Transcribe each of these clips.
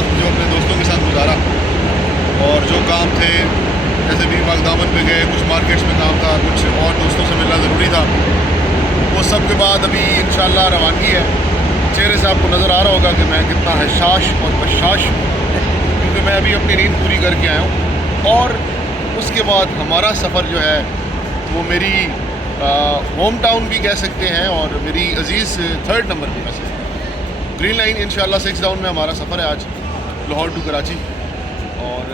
वक्त जो अपने दोस्तों के साथ गुजारा और जो काम थे, जैसे भी दामन पे गए, कुछ मार्केट्स में काम था, कुछ और दोस्तों से मिलना ज़रूरी था, वो सब के बाद अभी इंशाल्लाह रवानगी है। चेहरे से आपको नज़र आ रहा होगा कि मैं कितना हशाश और बशाश हूँ, क्योंकि मैं अभी अपनी नींद पूरी करके आया हूँ। और उसके बाद हमारा सफ़र जो है वो मेरी होम टाउन भी कह सकते हैं और मेरी अजीज़ थर्ड नंबर भी कह सकते हैं। ग्रीन लाइन इंशाल्लाह 6 डाउन में हमारा सफ़र है आज, लाहौर टू कराची। और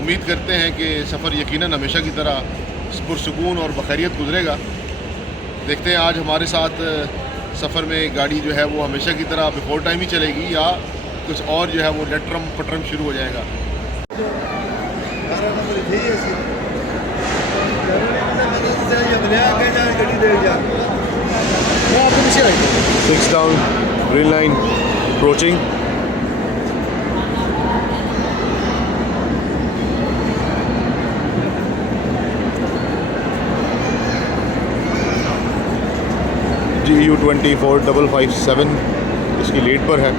उम्मीद करते हैं कि सफ़र यकीनन हमेशा की तरह पुरसुकून और बखैरियत गुजरेगा। देखते हैं आज हमारे साथ सफ़र में गाड़ी जो है वो हमेशा की तरह बिफोर टाइम ही चलेगी या कुछ और जो है वो लटरम पटरम शुरू हो जाएगा। 6 down green line approaching. GU 24557 इसकी लीड पर है।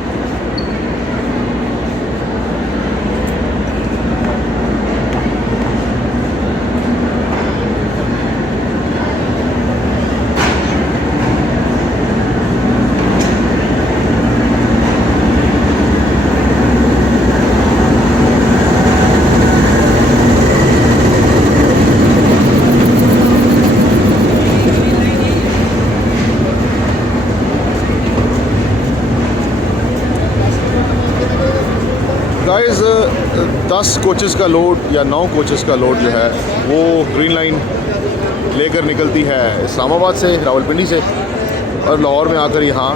गाइस 10 कोचेस का लोड या 9 कोचेस का लोड जो है वो ग्रीन लाइन लेकर निकलती है इस्लामाबाद से, रावलपिंडी से, और लाहौर में आकर यहाँ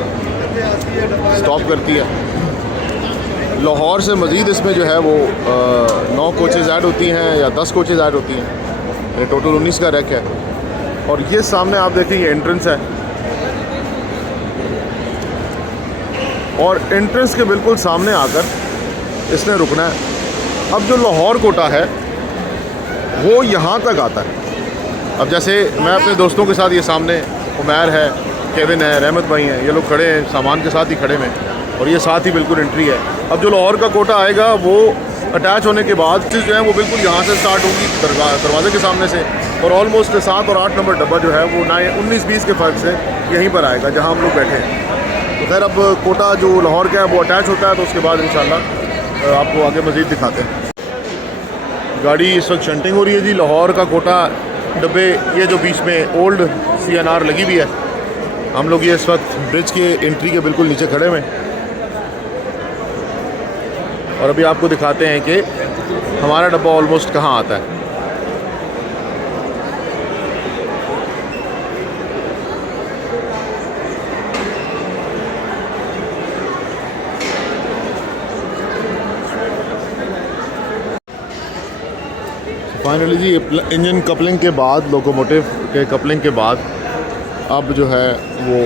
स्टॉप करती है। लाहौर से मज़ीद इसमें जो है वो 9 कोचेस ऐड होती हैं या 10 कोचेस ऐड होती हैं, टोटल 19 का रैक है। और ये सामने आप देखें ये एंट्रेंस है, और एंट्रेंस के बिल्कुल सामने आकर इसने रुकना है। अब जो लाहौर कोटा है वो यहाँ तक आता है। अब जैसे मैं अपने दोस्तों के साथ, ये सामने उमैर है, केविन है, रहमत भाई हैं, ये लोग खड़े हैं सामान के साथ ही खड़े में, और ये साथ ही बिल्कुल एंट्री है। अब जो लाहौर का कोटा आएगा वो अटैच होने के बाद चीज़ जो है वो बिल्कुल यहाँ से स्टार्ट होगी दरवाजे के सामने से, और ऑलमोस्ट 7 और 8 नंबर डब्बा जो है वो 19-20 के फ़र्क से यहीं पर आएगा जहाँ हम लोग बैठे हैं। तो खैर अब कोटा जो लाहौर का है वो अटैच होता है, तो उसके बाद इंशाल्लाह आपको आगे मज़ीद दिखाते हैं। गाड़ी इस वक्त शंटिंग हो रही है जी। लाहौर का कोटा डब्बे, ये जो बीच में ओल्ड CNR लगी हुई है, हम लोग ये इस वक्त ब्रिज के एंट्री के बिल्कुल नीचे खड़े हुए हैं, और अभी आपको दिखाते हैं कि हमारा डब्बा ऑलमोस्ट कहाँ आता है। फाइनली जी इंजन कपलिंग के बाद, लोकोमोटिव के कपलिंग के बाद अब जो है वो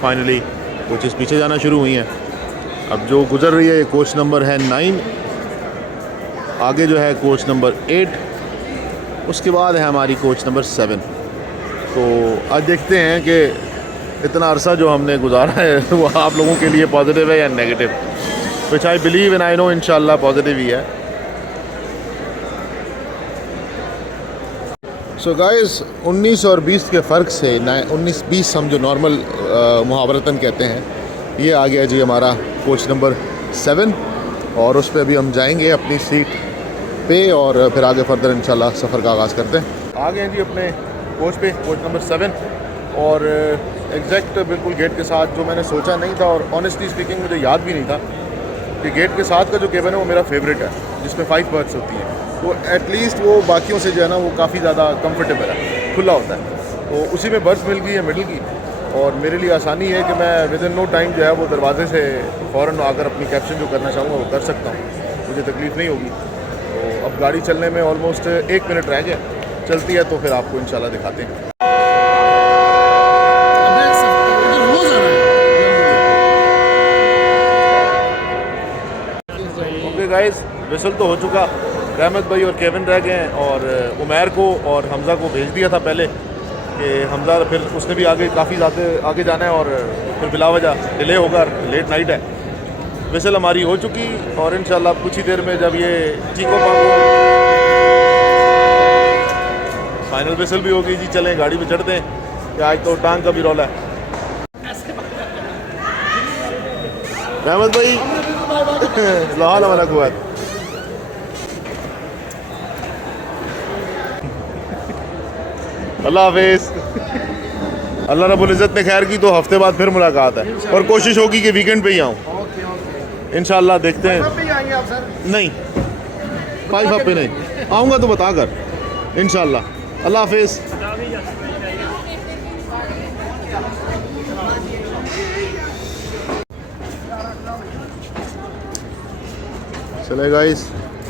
फाइनली कोचेस पीछे जाना शुरू हुई हैं। अब जो गुज़र रही है कोच नंबर है 9, आगे जो है कोच नंबर 8, उसके बाद है हमारी कोच नंबर 7। तो आज देखते हैं कि इतना अरसा जो हमने गुजारा है वो आप लोगों के लिए पॉजिटिव है या negative, which I believe in, I know इंशाल्लाह पॉजिटिव ही है। सो गाइस 19 और 20 के फ़र्क से 19-20 हम जो नॉर्मल मुहावरतन कहते हैं, ये आ गया जी हमारा कोच नंबर 7, और उस पर अभी हम जाएंगे अपनी सीट पे और फिर आगे फर्दर इंशाल्लाह सफ़र का आगाज़ करते हैं। आ गए जी अपने कोच पे, कोच नंबर 7, और एग्जैक्ट बिल्कुल गेट के साथ, जो मैंने सोचा नहीं था और ऑनेस्टली स्पीकिंग मुझे याद भी नहीं था कि गेट के साथ का जो केबिन है वो मेरा फेवरेट है, जिसमें 5 बर्थ्स होती हैं। तो एटलीस्ट वो बाकियों से जो है ना वो काफ़ी ज़्यादा कंफर्टेबल है, खुला होता है। तो उसी में बर्थ मिल गई है मिडिल की, और मेरे लिए आसानी है कि मैं विद इन नो टाइम जो है वो दरवाजे से फ़ौरन आकर अपनी कैप्शन जो करना चाहूँगा वो कर सकता हूँ, मुझे तकलीफ़ नहीं होगी। तो अब गाड़ी चलने में ऑलमोस्ट 1 मिनट रह गया, चलती है तो फिर आपको इंशाल्लाह दिखाते हैं। ओके गाइस, विसल तो हो चुका, रहमत भाई और केविन रह गए हैं, और उमैर को और हमज़ा को भेज दिया था पहले कि हमज़ा फिर उसने भी आगे काफ़ी ज़्यादा आगे जाना है और फिर बिला वजह डिले होगा, लेट नाइट है। विसल हमारी हो चुकी और इंशाल्लाह कुछ ही देर में जब ये चीको पाको फाइनल विसल भी होगी जी, चलें गाड़ी पे चढ़ते हैं कि आज तो टांग का भी रौला है। रहमत भाई लाहौल वाला कुआत अल्लाह हाफिज़। अल्लाह रब्बुल इज़्ज़त ने खैर की तो हफ्ते बाद फिर मुलाकात है और कोशिश होगी कि वीकेंड पे ही आऊँ इंशाल्लाह। देखते हैं। नहीं 5 हफ्ते नहीं आऊँगा तो बता कर इंशाल्लाह। अल्लाह हाफिज़। चले गाइस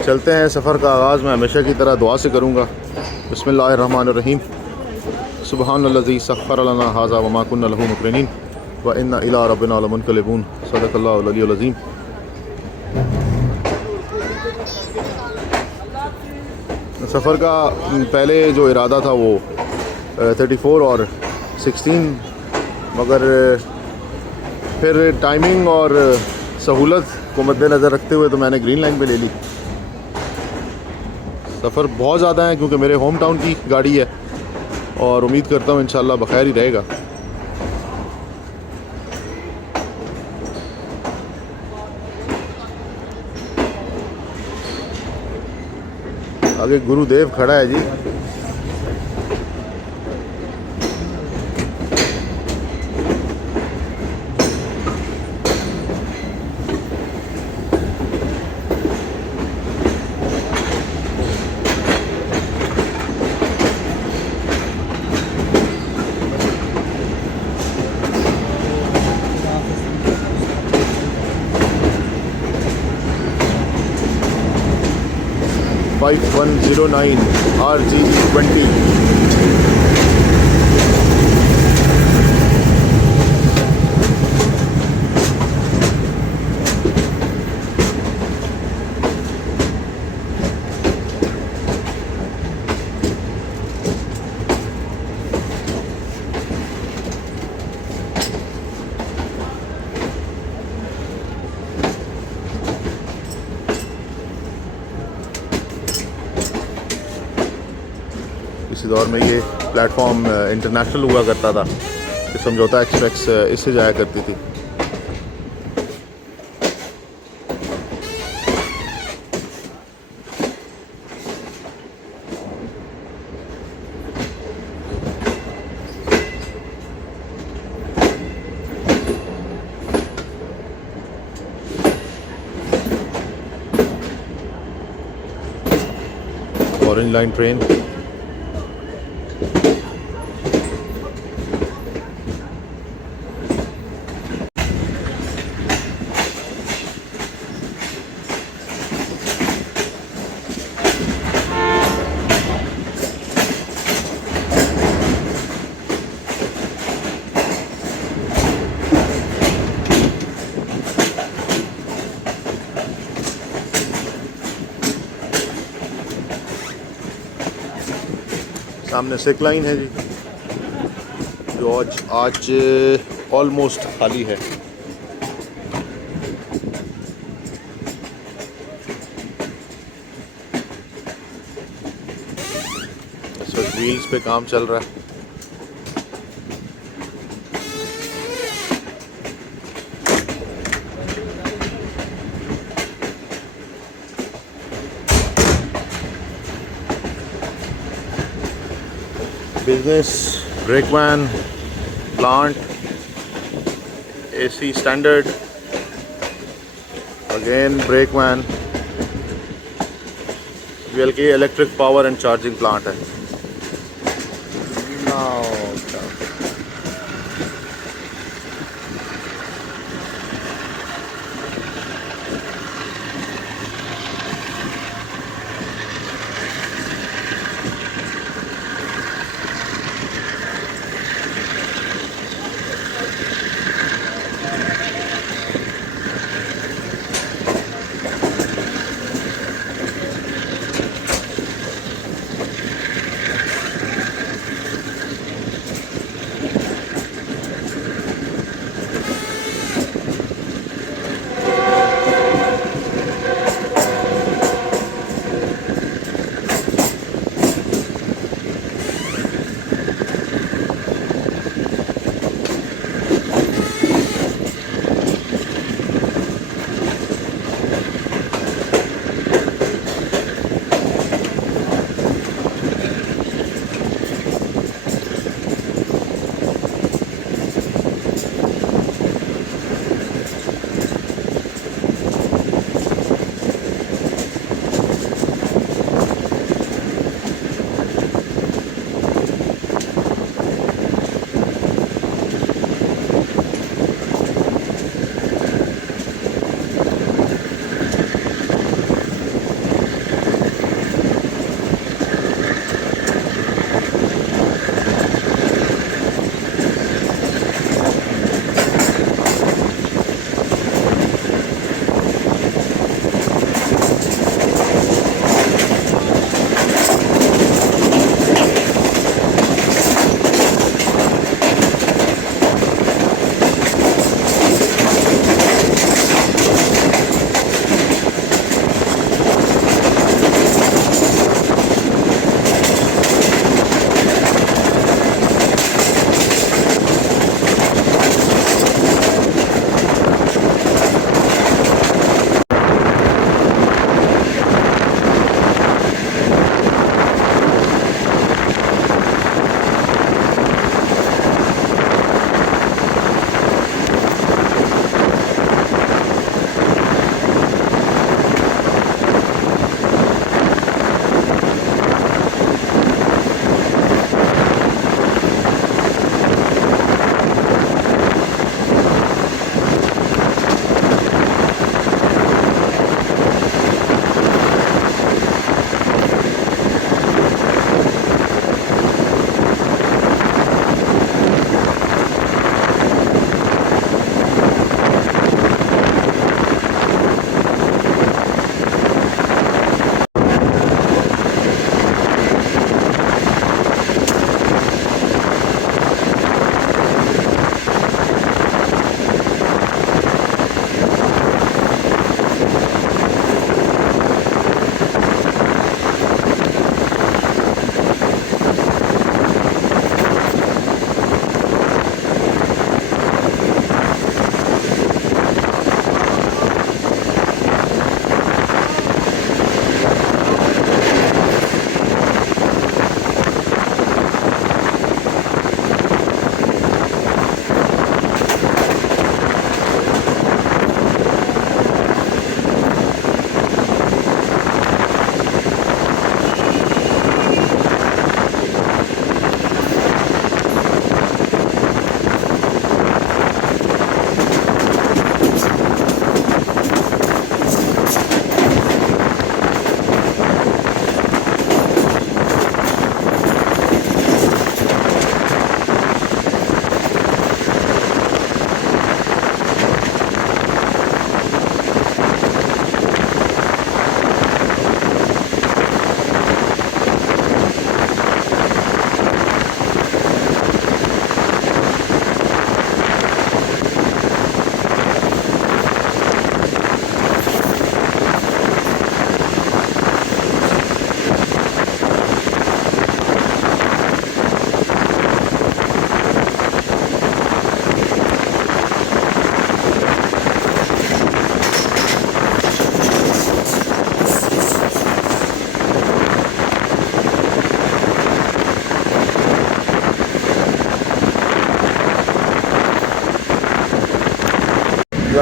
चलते हैं। सफ़र का आगाज़ मैं हमेशा की तरह दुआ से करूँगा। बिस्मिल्लाहिर्रहमानिर्रहीम। सुब्हानल्लज़ी सख़्ख़र लना हाज़ा व मा कुन्ना लहू मुक़रिनीन व इन्ना इला रब्बिना लमुनक़लिबून। सदक़ल्लाहुल अलीयुल अज़ीम। सफ़र का पहले जो इरादा था वो 34 और 16, मगर फिर टाइमिंग और सहूलत को मद्देनज़र रखते हुए तो मैंने ग्रीन लाइन पे ले ली। सफ़र बहुत ज़्यादा है क्योंकि मेरे होम टाउन की गाड़ी है और उम्मीद करता हूँ इंशाल्लाह बखैर ही रहेगा। आगे गुरुदेव खड़ा है जी। Five 5109 RG20। इसी दौर में ये प्लेटफॉर्म इंटरनेशनल हुआ करता था कि समझौता एक्सप्रेस इससे जाया करती थी। ऑरेंज लाइन ट्रेन सामने सिक लाइन है जी, जो आज ऑलमोस्ट खाली है। इस वक्त व्हील्स पे काम चल रहा है। Business brakeman plant AC standard again brakeman VLK electric power and charging plant है।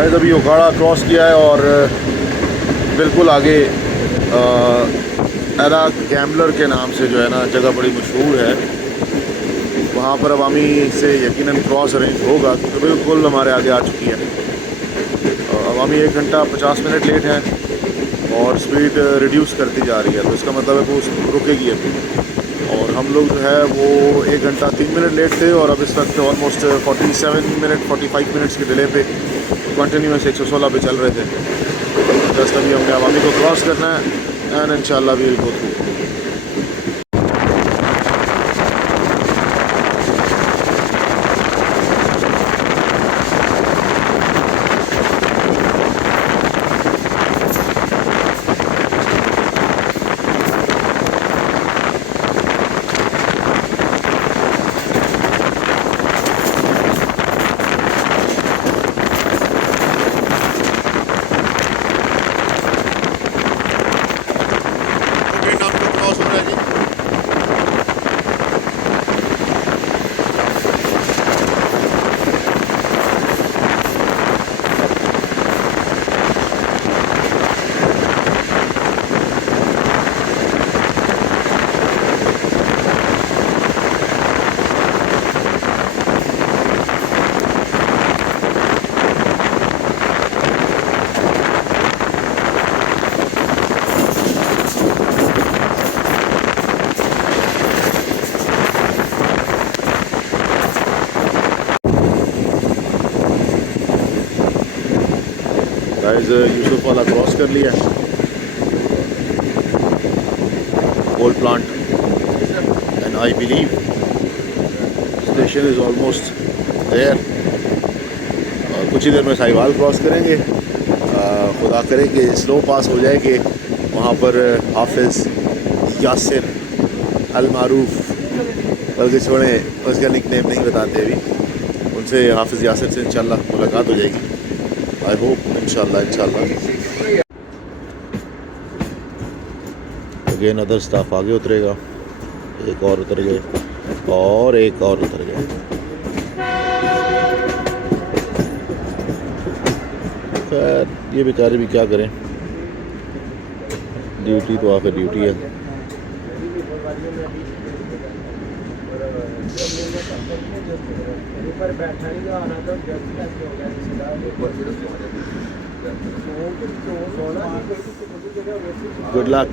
गाइस अभी ओकाड़ा क्रॉस किया है और बिल्कुल आगे एरा गैम्बलर के नाम से जो है ना जगह बड़ी मशहूर है, वहाँ पर अवामी से यकीनन क्रॉस अरेंज होगा क्योंकि बिल्कुल हमारे आगे आ चुकी है। अवामी 1 घंटा 50 मिनट लेट है और स्पीड रिड्यूस करती जा रही है, तो इसका मतलब है वो रुकेगी अभी। और हम लोग जो है वो 1 घंटा 3 मिनट लेट थे और अब इस वक्त ऑलमोस्ट 47 मिनट 45 मिनट्स के डिले पे कंटिन्यूस 116 पे चल रहे थे। जस्ट अभी हमने अवामी को क्रॉस करना है एंड इंशाल्लाह we will go through. Guys Yusuf वाला क्रॉस कर लिया, coal plant, and I believe station is almost there. कुछ ही देर में साहिवाल क्रॉस करेंगे। खुदा करे कि स्लो पास हो जाए कि वहाँ पर हाफिज़ यासिर अल मारूफ, बल्कि छोड़े उसका निक नेम नहीं बताते अभी, उनसे हाफिज़ यासिर से इंशाल्लाह मुलाकात हो जाएगी। आई होप इंशाल्लाह। अगेन अदर स्टाफ आगे उतरेगा, एक और उतर गए और एक और उतर गए। खैर ये बेचारे भी क्या करें, ड्यूटी तो आखिर ड्यूटी है। Good luck.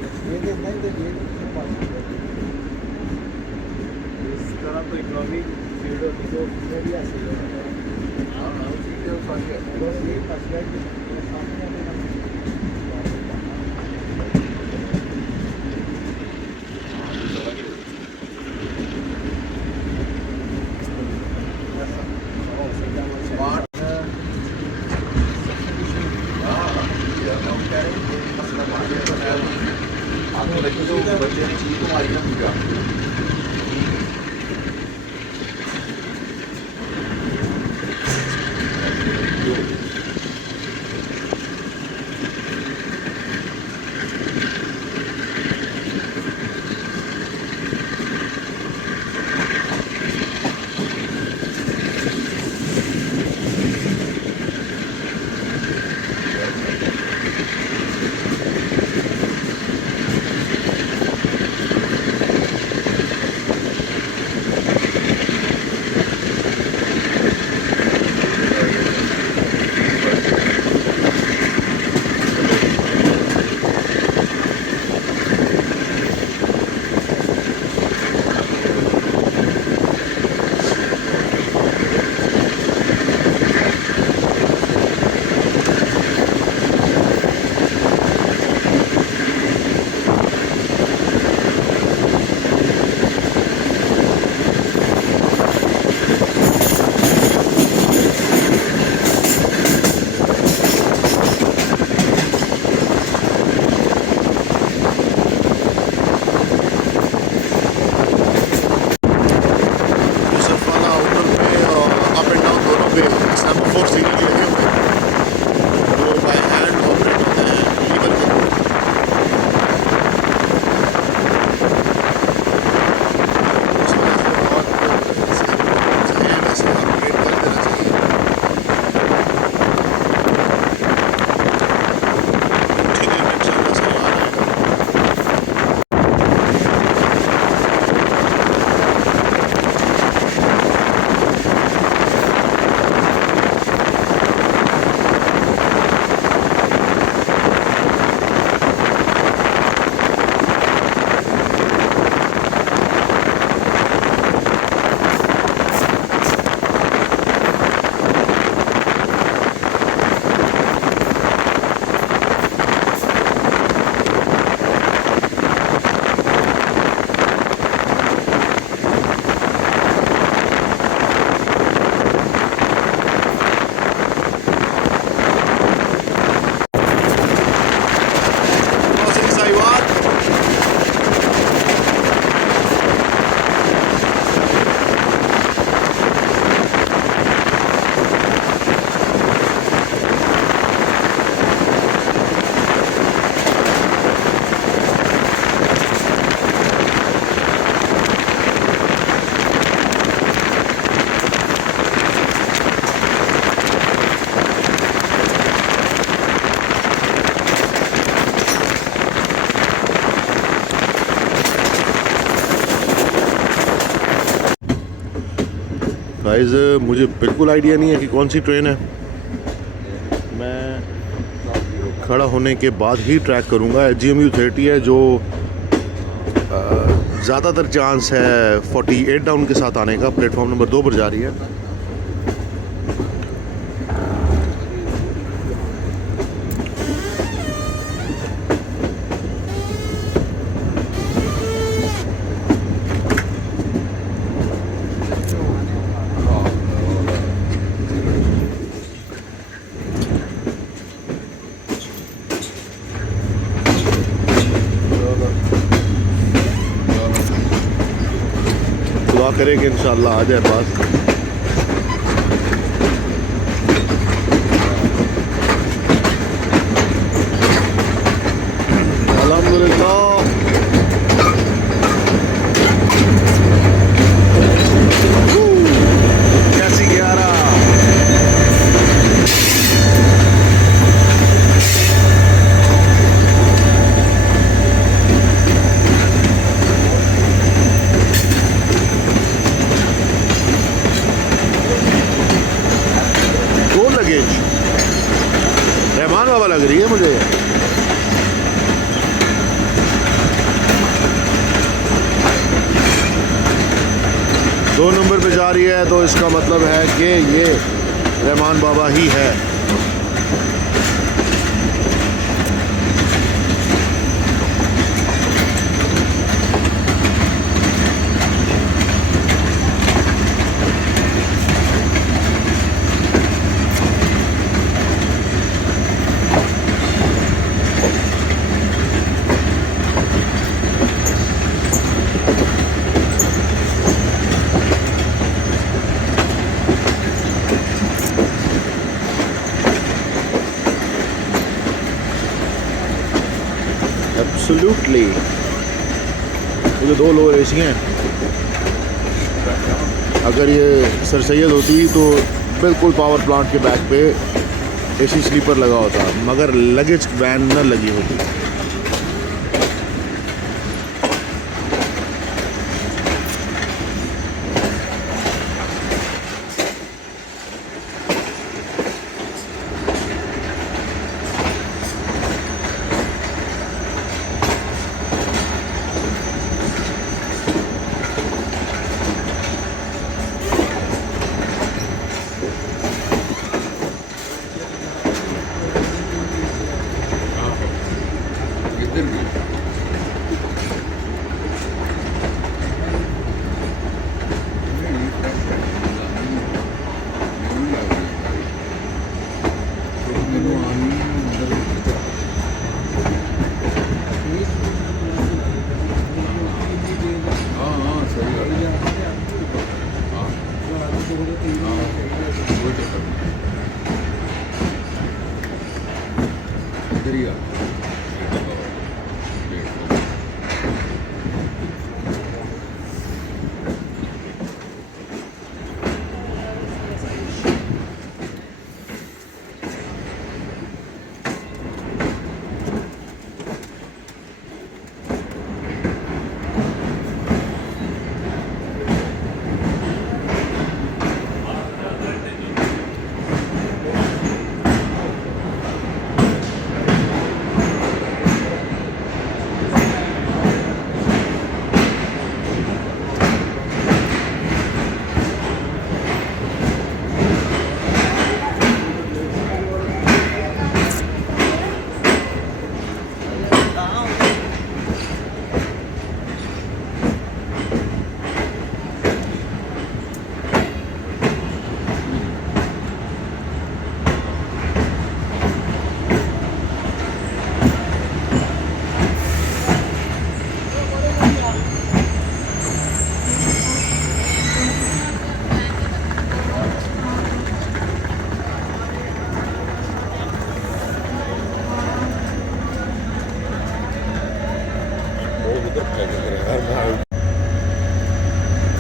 गाइस मुझे बिल्कुल आइडिया नहीं है कि कौन सी ट्रेन है। मैं खड़ा होने के बाद ही ट्रैक करूँगा। GMU 30 है जो ज़्यादातर चांस है 48 डाउन के साथ आने का। प्लेटफॉर्म नंबर 2 पर जा रही है। दुआ करें कि इंशाल्लाह आ जाए पास। अल्हम्दुलिल्लाह। कैसी 11 रहमान बाबा लग रही है मुझे। दो नंबर पे जा रही है तो इसका मतलब है कि ये रहमान बाबा ही है। एब्सोल्युटली। मुझे 2 लोअर एसी हैं। अगर ये सर सैयद होती तो बिल्कुल पावर प्लांट के बैक पे एसी स्लीपर लगा होता, मगर लगेज वैन न लगी होती।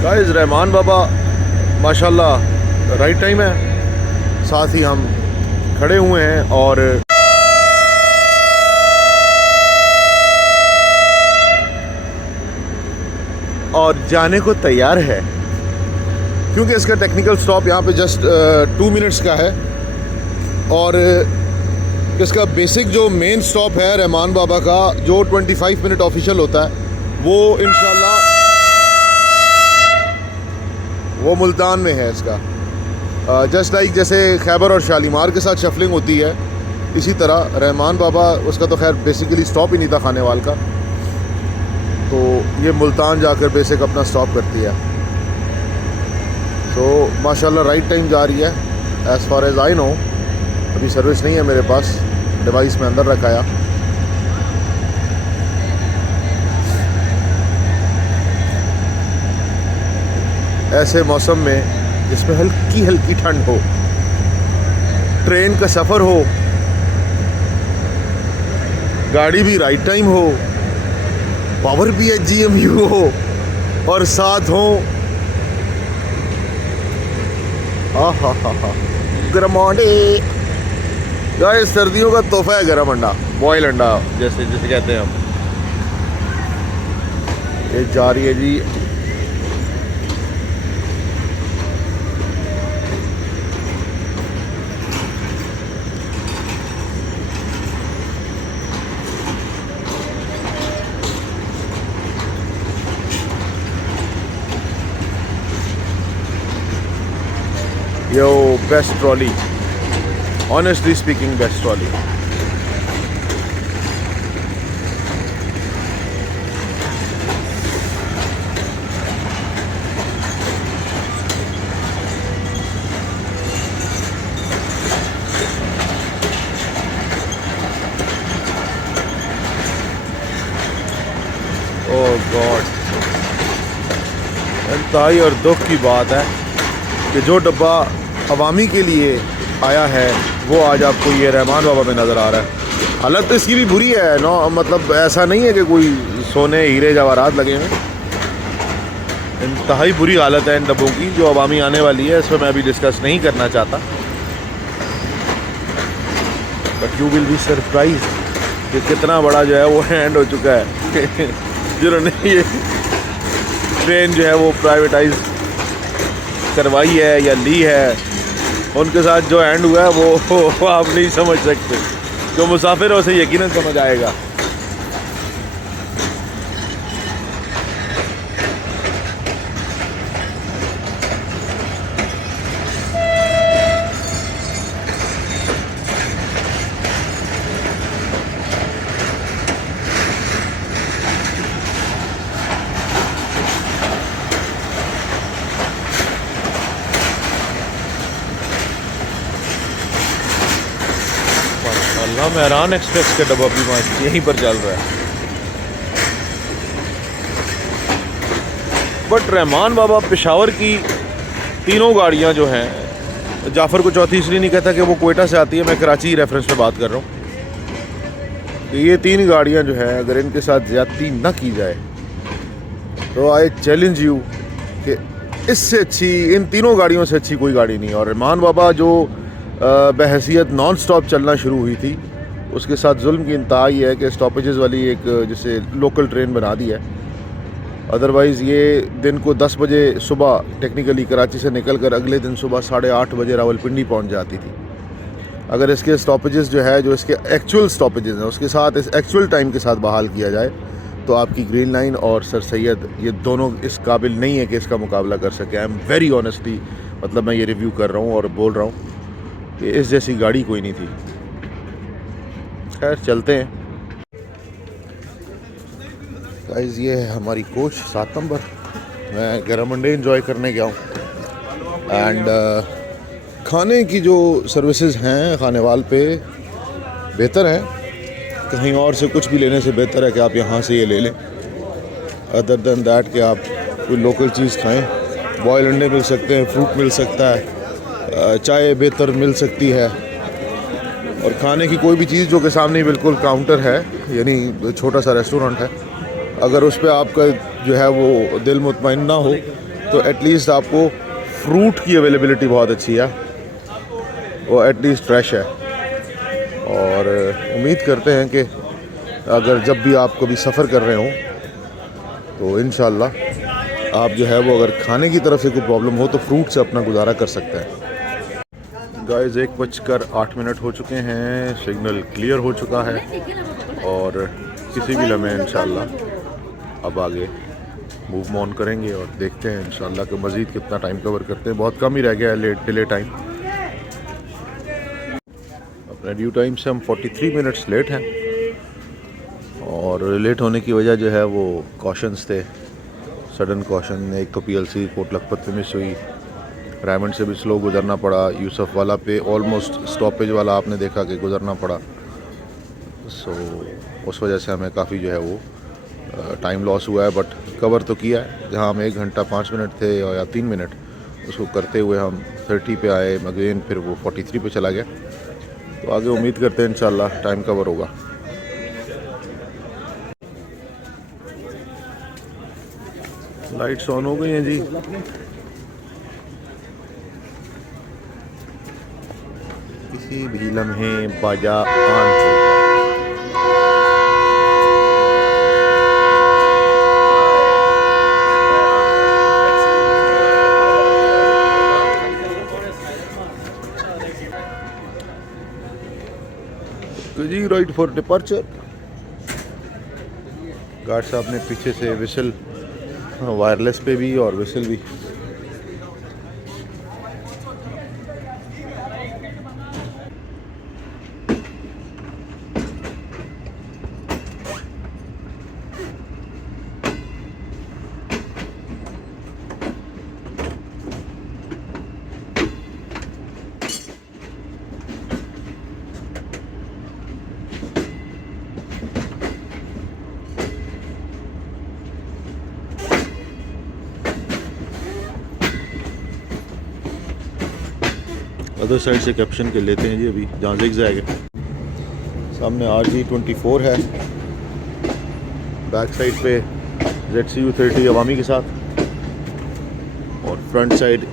गाइस रहमान बाबा माशाल्लाह राइट टाइम है। साथ ही हम खड़े हुए हैं और जाने को तैयार है। क्योंकि इसका टेक्निकल स्टॉप यहाँ पे जस्ट 2 मिनट्स का है और इसका बेसिक जो मेन स्टॉप है रहमान बाबा का जो 25 मिनट ऑफिशियल होता है वो इंशाल्लाह वो मुल्तान में है इसका। जस्ट लाइक जैसे खैबर और शालीमार के साथ शफलिंग होती है इसी तरह रहमान बाबा उसका तो खैर बेसिकली स्टॉप ही नहीं था खानेवाल का, तो ये मुल्तान जाकर बेसिक अपना स्टॉप करती है। तो माशाल्लाह राइट टाइम जा रही है as far as I know. अभी सर्विस नहीं है मेरे पास, डिवाइस में अंदर रखाया। ऐसे मौसम में जिसमें हल्की हल्की ठंड हो, ट्रेन का सफ़र हो, गाड़ी भी राइट टाइम हो, पावर भी GMU हो और साथ हो गरम अंडे। गाइस सर्दियों का तोहफा है गरम अंडा, बॉयल अंडा जैसे कहते हैं हम। ये जा रही है जी yo best trolley, honestly speaking best trolley. Oh God, इंतहाई और दुख की बात है कि जो डब्बा अवामी के लिए आया है वो आज आपको ये रहमान बाबा में नज़र आ रहा है। हालत तो इसकी भी बुरी है नो, मतलब ऐसा नहीं है कि कोई सोने हीरे जवाहरात लगे हैं, इंतहाई बुरी हालत है इन डब्बों की जो अवामी आने वाली है। इस पर मैं अभी डिस्कस नहीं करना चाहता, but you will be surprise कि कितना बड़ा जो है वो हैंड हो चुका है जिन्होंने ये ट्रेन जो है वो प्राइवेटाइज करवाई है या ली है, उनके साथ जो एंड हुआ है वो आप नहीं समझ सकते। जो मुसाफिर है उसे यकीनन समझ आएगा। मेहरान एक्सप्रेस का डब्बा भी यहीं पर चल रहा है। बट रहमान बाबा पेशावर की तीनों गाड़ियां जो हैं, जाफ़र को चौथी इसलिए नहीं कहता कि वो कोयटा से आती है, मैं कराची रेफरेंस में बात कर रहा हूँ। तो ये 3 गाड़ियां जो हैं अगर इनके साथ ज़्यादती न की जाए तो आई चैलेंज यू कि इससे अच्छी, इन तीनों गाड़ियों से अच्छी कोई गाड़ी नहीं। और रहमान बाबा जो बहैसियत नॉन स्टॉप चलना शुरू हुई थी उसके साथ जुल्म की इंतहा ये है कि स्टॉपेजेस वाली एक जैसे लोकल ट्रेन बना दी है। अदरवाइज़ ये दिन को 10 बजे सुबह टेक्निकली कराची से निकल कर अगले दिन सुबह 8:30 बजे रावलपिंडी पहुंच जाती थी। अगर इसके स्टॉपेजेस जो है, जो इसके एक्चुअल स्टॉपेजेस हैं, उसके साथ इस एक्चुअल टाइम के साथ बहाल किया जाए तो आपकी ग्रीन लाइन और सर सैयद ये दोनों इस काबिल नहीं है कि इसका मुकाबला कर सके। आई एम वेरी ऑनेस्टली, मतलब मैं ये रिव्यू कर रहा हूँ और बोल रहा हूँ कि इस जैसी गाड़ी कोई नहीं थी। खैर चलते हैं गाइस, ये है हमारी कोच 7 नंबर। मैं गरम अंडे इंजॉय करने गया हूँ एंड खाने की जो सर्विसेज हैं खानेवाल पे बेहतर हैं। कहीं और से कुछ भी लेने से बेहतर है कि आप यहाँ से ये ले लें। अदर देन दैट कि आप कोई लोकल चीज़ खाएं, बॉयल अंडे मिल सकते हैं, फ्रूट मिल सकता है, चाय बेहतर मिल सकती है। और खाने की कोई भी चीज़ जो कि सामने बिल्कुल काउंटर है, यानी छोटा सा रेस्टोरेंट है, अगर उस पर आपका जो है वो दिल मुतमईन ना हो तो एटलीस्ट आपको फ्रूट की अवेलेबिलिटी बहुत अच्छी है, वो एटलीस्ट फ्रेश है। और उम्मीद करते हैं कि अगर जब भी आप कभी सफ़र कर रहे हों तो इंशाल्लाह आप जो है वो अगर खाने की तरफ से कोई प्रॉब्लम हो तो फ्रूट से अपना गुजारा कर सकते हैं। गाइस 1:08 हो चुके हैं, सिग्नल क्लियर हो चुका है और किसी भी लम्हे इंशाल्लाह अब आगे मूव ऑन करेंगे और देखते हैं इंशाल्लाह कि मज़ीद कितना टाइम कवर करते हैं। बहुत कम ही रह गया है डिले टाइम। अपने ड्यू टाइम से हम 43 मिनट्स लेट हैं और लेट होने की वजह जो है वो कॉशंस थे, सडन कॉशन। एक तो PLC पोर्ट लखपत पे मिस हुई, रायमंड से भी स्लो गुजरना पड़ा, यूसुफ वाला पे ऑलमोस्ट स्टॉपेज वाला आपने देखा कि गुजरना पड़ा। सो उस वजह से हमें काफ़ी जो है वो टाइम लॉस हुआ है, बट कवर तो किया है। जहाँ हम 1 घंटा 5 मिनट थे या 3 मिनट, उसको करते हुए हम 30 पे आए, अगेन फिर वो 43 पे चला गया। तो आगे उम्मीद करते हैं इंशाल्लाह टाइम कवर होगा। लाइट्स ऑन हो गई हैं जी। किसी भी लम्हे बाजा आन होगा। तो जी राइट फॉर डिपार्चर। गार्ड साहब ने पीछे से विसल, वायरलेस पे भी और विसल भी। अदर साइड से कैप्शन के लेते हैं जी अभी जहाँ ज़िगज़ैग है। सामने RG24 है, बैक साइड पे ZCU 30 अवामी के साथ और फ्रंट साइड